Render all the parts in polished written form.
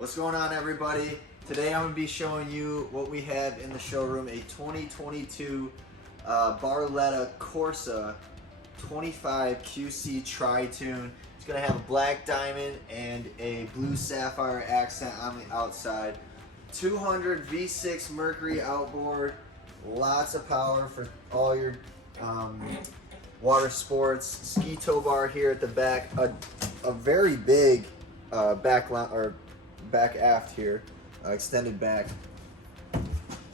What's going on, everybody? Today I'm going to be showing you what we have in the showroom, a 2022 Barletta Corsa 25QC Tri-Toon. It's going to have a black diamond and a blue sapphire accent on the outside. 200 V6 Mercury outboard, lots of power for all your water sports. Ski tow bar here at the back, a very big back aft here, extended back,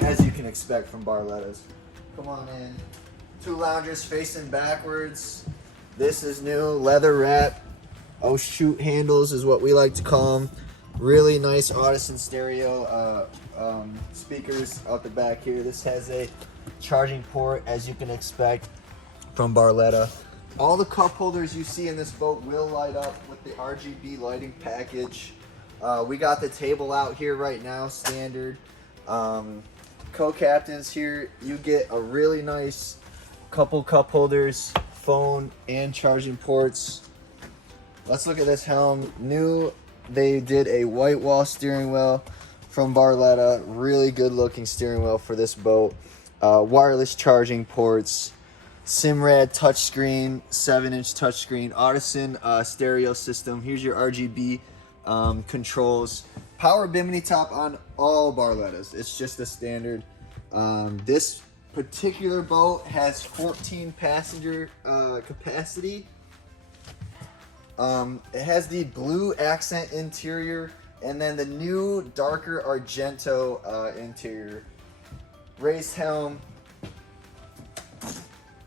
as you can expect from Barlettas. Come on in. Two loungers facing backwards. This is new, leather wrap. Oh shoot handles is what we like to call them. Really nice Audison stereo speakers out the back here. This has a charging port, as you can expect from Barletta. All the cup holders you see in this boat will light up with the RGB lighting package. We got the table out here right now, standard. Co-captains here, you get a really nice couple cup holders, phone, and charging ports. Let's look at this helm. New, they did a white wall steering wheel from Barletta. Really good looking steering wheel for this boat. Wireless charging ports, Simrad touchscreen, 7-inch touchscreen, Audison stereo system. Here's your RGB controls. Power bimini top on all Barlettas. It's just a standard. This particular boat has 14 passenger capacity. It has the blue accent interior and then the new darker Argento interior. Raised helm.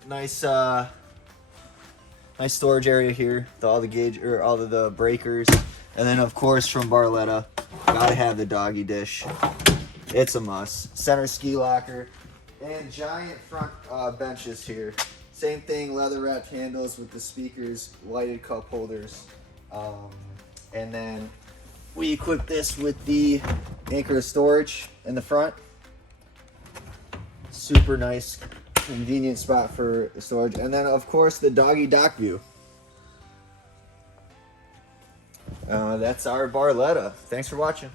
Nice nice storage area here with all the gauge or all of the breakers. And then of course from Barletta, gotta have the doggy dish. It's a must. Center ski locker and giant front benches here. Same thing, leather wrapped handles with the speakers, lighted cup holders. And then we equip this with the anchor storage in the front. Super nice, convenient spot for storage. And then of course the doggy dock view. That's our Barletta. Thanks for watching.